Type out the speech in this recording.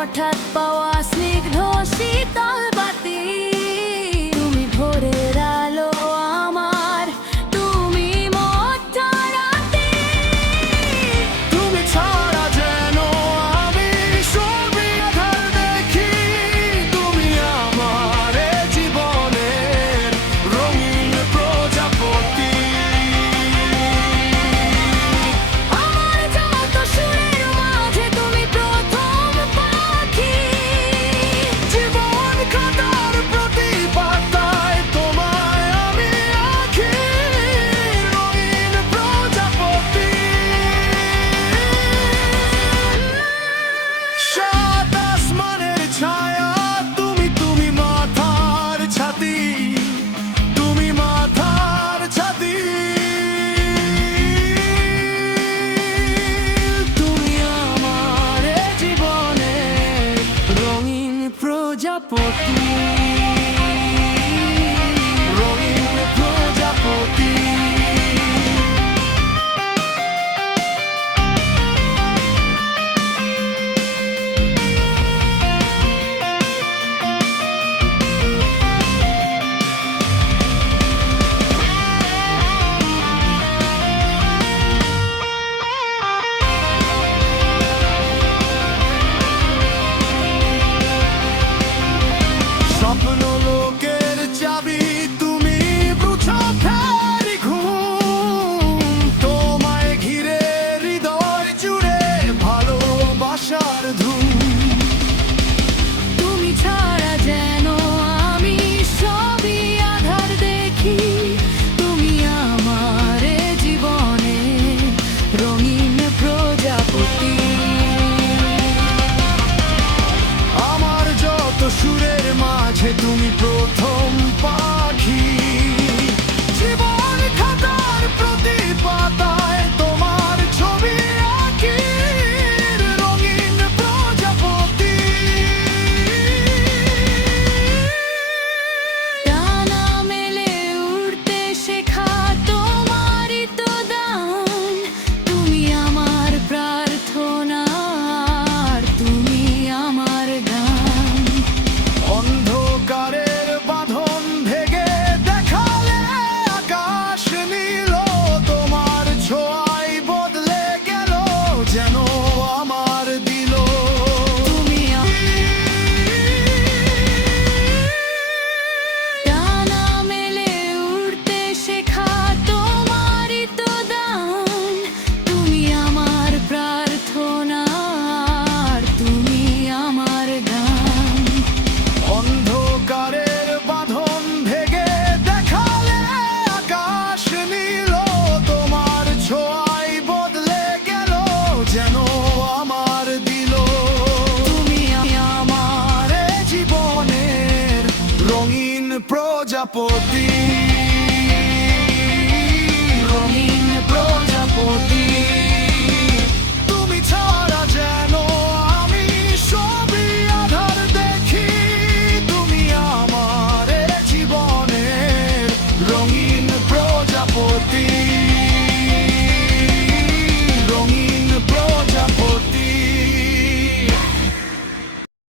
হঠাৎ পাওয়া স্নিগ্ধ শীতল বাতি, তুমি ভোরের আলো আমার, তুমি মধ্যরাতে। তুমি ছাড়া যেন আমি সবে আধার দেখি, তুমি আমার জীবনের রঙিন প্রজাপতি। আমার যত সুরের মাঝে তুমি প্রথম পাখি, জীবন খাতার প্রতি পাতায় তোমায় আমি আঁকি, রঙিন প্রজাপতি। সাত আসমানের ছায়া তুমি, তুমি মাথার ছাতি, তুমি মাথার ছাতি। তুমি আমার জীবনের রঙিন প্রজাপতি, রঙিন প্রজাপতি। স্বপ্ন লোকের চাবি তুমি, বুঝো ফেরি ঘুম, তোমায় ঘিরে হৃদয় জুড়ে ভালোবাসার ধুম। তুমি ছাড়া যেন আমি সবই আধার দেখি, তুমি আমার জীবনে রঙিন প্রজাপতি। আমার যত সুরের মাঝে তুমি প্রথম পাখি, জীবন খাতার প্রতি পাতায় তোমার ছবি আঁকি, রঙিন প্রজাপতি। ডানা মেলে উড়তে শেখা তোমারই তো দান, তুমি আমার প্রার্থনা আর তুমি আমার গান। অন্ধকারের বাঁধন ভেঙে দেখালে আকাশ নীল, তোমার ছোঁয়ায় বদলে গেল যেন আমার দিল। তুমি ডানা মেলে উড়তে শেখা তোমারই তো দান, তুমি আমার প্রার্থনা আর তুমি আমার গান। অন্ধকারের বাঁধন ভেঙে দেখালে আকাশ নীল, তোমার ছোঁয়ায় বদলে গেল যেন আমার দিল। তুমি আমার জীবনের রঙিন প্রজাপতি।